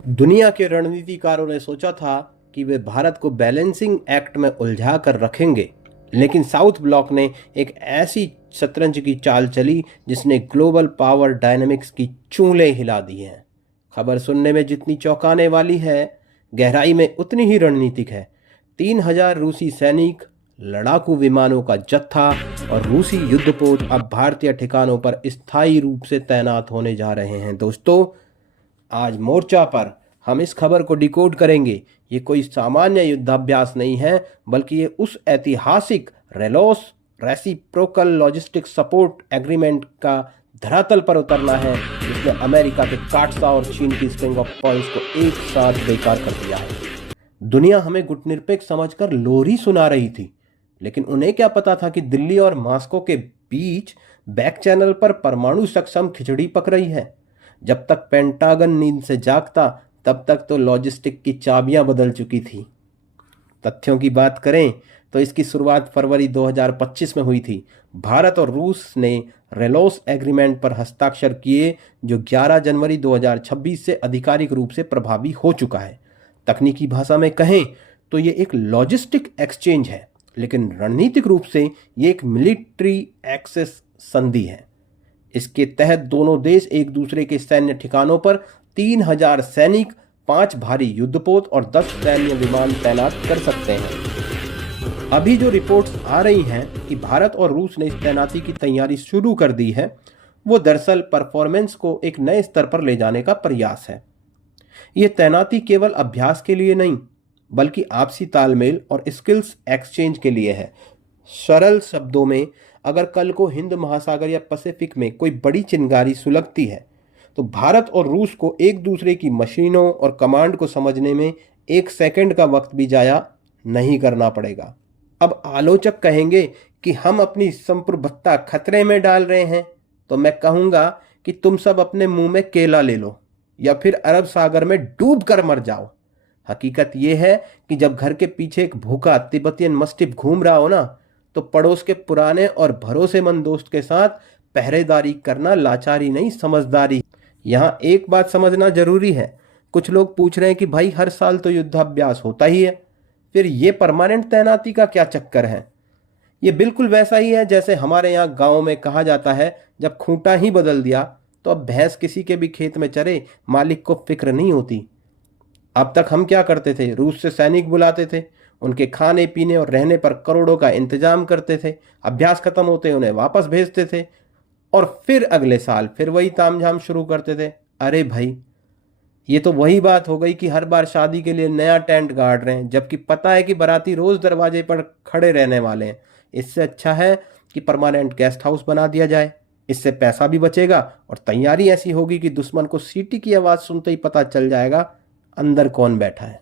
दुनिया के रणनीतिकारों ने सोचा था कि वे भारत को बैलेंसिंग एक्ट में उलझा कर रखेंगे, लेकिन साउथ ब्लॉक ने एक ऐसी शतरंज की चाल चली जिसने ग्लोबल पावर डायनामिक्स की चूलें हिला दी हैं। खबर सुनने में जितनी चौंकाने वाली है, गहराई में उतनी ही रणनीतिक है। 3,000 रूसी सैनिक, लड़ाकू विमानों का जत्था और रूसी युद्धपोत अब भारतीय ठिकानों पर स्थायी रूप से तैनात होने जा रहे हैं। दोस्तों, आज मोर्चा पर हम इस खबर को डिकोड करेंगे। ये कोई सामान्य युद्धाभ्यास नहीं है, बल्कि ये उस ऐतिहासिक रेलोस रेसिप्रोकल लॉजिस्टिक सपोर्ट एग्रीमेंट का धरातल पर उतरना है, जिसने अमेरिका के काटसा और चीन की स्ट्रिंग ऑफ पॉइंट्स को एक साथ बेकार कर दिया है। दुनिया हमें गुटनिरपेक्ष समझकर लोरी सुना रही थी, लेकिन उन्हें क्या पता था कि दिल्ली और मॉस्को के बीच बैक चैनल पर परमाणु सक्षम खिचड़ी पक रही है। जब तक पेंटागन नींद से जागता, तब तक तो लॉजिस्टिक की चाबियां बदल चुकी थी। तथ्यों की बात करें तो इसकी शुरुआत फरवरी 2025 में हुई थी। भारत और रूस ने रेलोस एग्रीमेंट पर हस्ताक्षर किए, जो 11 जनवरी 2026 से आधिकारिक रूप से प्रभावी हो चुका है। तकनीकी भाषा में कहें तो ये एक लॉजिस्टिक एक्सचेंज है, लेकिन रणनीतिक रूप से ये एक मिलिट्री एक्सेस संधि है। इसके तहत दोनों देश एक दूसरे के सैन्य ठिकानों पर 3,000 सैनिक, 5 भारी युद्धपोत और 10 सैन्य विमान तैनात कर सकते हैं। अभी जो रिपोर्ट्स आ रही हैं कि भारत और रूस ने इस तैनाती की तैयारी शुरू कर दी है, वो दरअसल परफॉर्मेंस को एक नए स्तर पर ले जाने का प्रयास है। ये तैनाती केवल अभ्यास के लिए नहीं, बल्कि आपसी तालमेल और स्किल्स एक्सचेंज के लिए है। सरल शब्दों में, अगर कल को हिंद महासागर या पैसिफिक में कोई बड़ी चिंगारी सुलगती है, तो भारत और रूस को एक दूसरे की मशीनों और कमांड को समझने में एक सेकंड का वक्त भी जाया नहीं करना पड़ेगा। अब आलोचक कहेंगे कि हम अपनी संप्रभुता खतरे में डाल रहे हैं, तो मैं कहूँगा कि तुम सब अपने मुंह में केला ले लो या फिर अरब सागर में डूब कर मर जाओ। हकीकत यह है कि जब घर के पीछे एक भूखा तिब्बतियन मस्टिफ घूम रहा हो ना, तो पड़ोस के पुराने और भरोसेमंद दोस्त के साथ पहरेदारी करना लाचारी नहीं, समझदारी। यहाँ एक बात समझना जरूरी है। कुछ लोग पूछ रहे हैं कि भाई हर साल तो युद्धाभ्यास होता ही है, फिर ये परमानेंट तैनाती का क्या चक्कर है। ये बिल्कुल वैसा ही है जैसे हमारे यहाँ गाँव में कहा जाता है, जब खूंटा ही बदल दिया तो अब भैंस किसी के भी खेत में चरे, मालिक को फिक्र नहीं होती। अब तक हम क्या करते थे? रूस से सैनिक बुलाते थे, उनके खाने पीने और रहने पर करोड़ों का इंतजाम करते थे, अभ्यास खत्म होते उन्हें वापस भेजते थे और फिर अगले साल फिर वही तामझाम शुरू करते थे। अरे भाई, ये तो वही बात हो गई कि हर बार शादी के लिए नया टेंट गाड़ रहे हैं, जबकि पता है कि बाराती रोज दरवाजे पर खड़े रहने वाले हैं। इससे अच्छा है कि परमानेंट गेस्ट हाउस बना दिया जाए। इससे पैसा भी बचेगा और तैयारी ऐसी होगी कि दुश्मन को सीटी की आवाज़ सुनते ही पता चल जाएगा अंदर कौन बैठा है।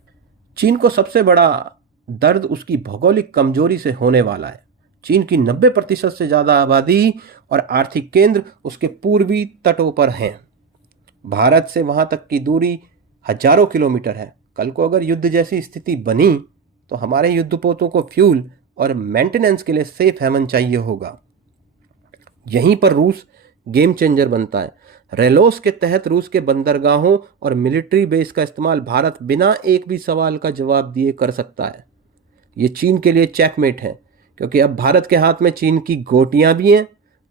चीन को सबसे बड़ा दर्द उसकी भौगोलिक कमजोरी से होने वाला है। चीन की 90% से ज़्यादा आबादी और आर्थिक केंद्र उसके पूर्वी तटों पर हैं। भारत से वहां तक की दूरी हजारों किलोमीटर है। कल को अगर युद्ध जैसी स्थिति बनी, तो हमारे युद्धपोतों को फ्यूल और मेंटेनेंस के लिए सेफ हेवन चाहिए होगा। यहीं पर रूस गेम चेंजर बनता है। रेलोस के तहत रूस के बंदरगाहों और मिलिट्री बेस का इस्तेमाल भारत बिना एक भी सवाल का जवाब दिए कर सकता है। ये चीन के लिए चेकमेट है, क्योंकि अब भारत के हाथ में चीन की गोटियां भी हैं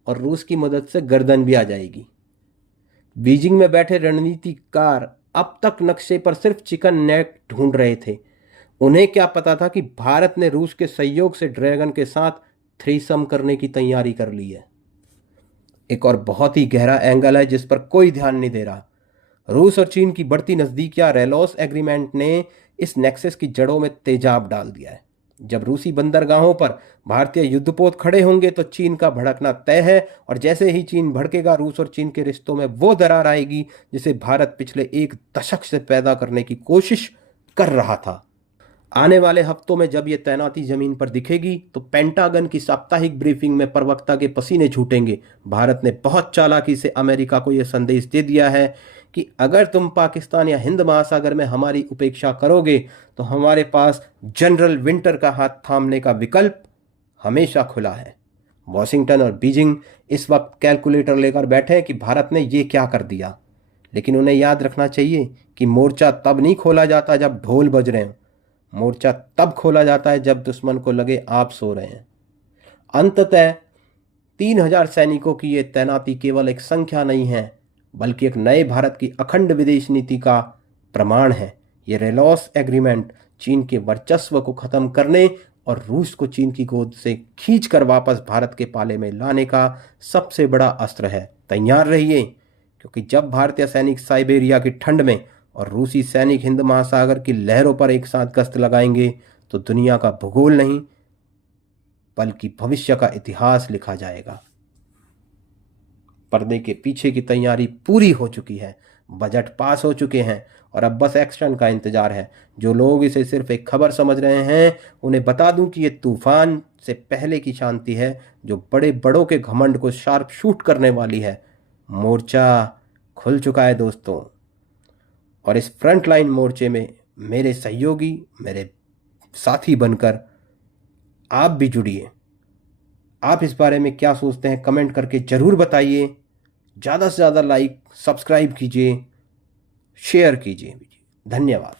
और रूस की मदद से गर्दन भी आ जाएगी। बीजिंग में बैठे रणनीतिकार अब तक नक्शे पर सिर्फ चिकन नेक ढूंढ रहे थे। उन्हें क्या पता था कि भारत ने रूस के सहयोग से ड्रैगन के साथ थ्रीसम करने की तैयारी कर ली है। एक और बहुत ही गहरा एंगल है जिस पर कोई ध्यान नहीं दे रहा। रूस और चीन की बढ़ती नज़दीकियां रेलोस एग्रीमेंट ने इस नेक्सस की जड़ों में तेजाब डाल दिया है। जब रूसी बंदरगाहों पर भारतीय युद्धपोत खड़े होंगे तो चीन का भड़कना तय है, और जैसे ही चीन भड़केगा, रूस और चीन के रिश्तों में वो दरार आएगी जिसे भारत पिछले एक दशक से पैदा करने की कोशिश कर रहा था। आने वाले हफ्तों में जब ये तैनाती जमीन पर दिखेगी, तो पेंटागन की साप्ताहिक ब्रीफिंग में प्रवक्ता के पसीने छूटेंगे। भारत ने बहुत चालाकी से अमेरिका को यह संदेश दे दिया है कि अगर तुम पाकिस्तान या हिंद महासागर में हमारी उपेक्षा करोगे, तो हमारे पास जनरल विंटर का हाथ थामने का विकल्प हमेशा खुला है। वॉशिंगटन और बीजिंग इस वक्त कैलकुलेटर लेकर बैठे हैं कि भारत ने ये क्या कर दिया, लेकिन उन्हें याद रखना चाहिए कि मोर्चा तब नहीं खोला जाता जब ढोल बज रहे हों। मोर्चा तब खोला जाता है जब दुश्मन को लगे आप सो रहे हैं। अंततः 3,000 सैनिकों की ये तैनाती केवल एक संख्या नहीं है, बल्कि एक नए भारत की अखंड विदेश नीति का प्रमाण है। ये रेलॉस एग्रीमेंट चीन के वर्चस्व को खत्म करने और रूस को चीन की गोद से खींचकर वापस भारत के पाले में लाने का सबसे बड़ा अस्त्र है। तैयार रहिए, क्योंकि जब भारतीय सैनिक साइबेरिया की ठंड में और रूसी सैनिक हिंद महासागर की लहरों पर एक साथ गश्त लगाएंगे तो दुनिया का भूगोल नहीं बल्कि भविष्य का इतिहास लिखा जाएगा। पर्दे के पीछे की तैयारी पूरी हो चुकी है, बजट पास हो चुके हैं और अब बस एक्शन का इंतजार है। जो लोग इसे सिर्फ एक खबर समझ रहे हैं, उन्हें बता दूं कि ये तूफान से पहले की शांति है जो बड़े बड़ों के घमंड को शार्प शूट करने वाली है। मोर्चा खुल चुका है दोस्तों, और इस फ्रंट लाइन मोर्चे में मेरे सहयोगी, मेरे साथी बनकर आप भी जुड़िए। आप इस बारे में क्या सोचते हैं कमेंट करके ज़रूर बताइए। ज़्यादा से ज़्यादा लाइक, सब्सक्राइब कीजिए, शेयर कीजिए। धन्यवाद।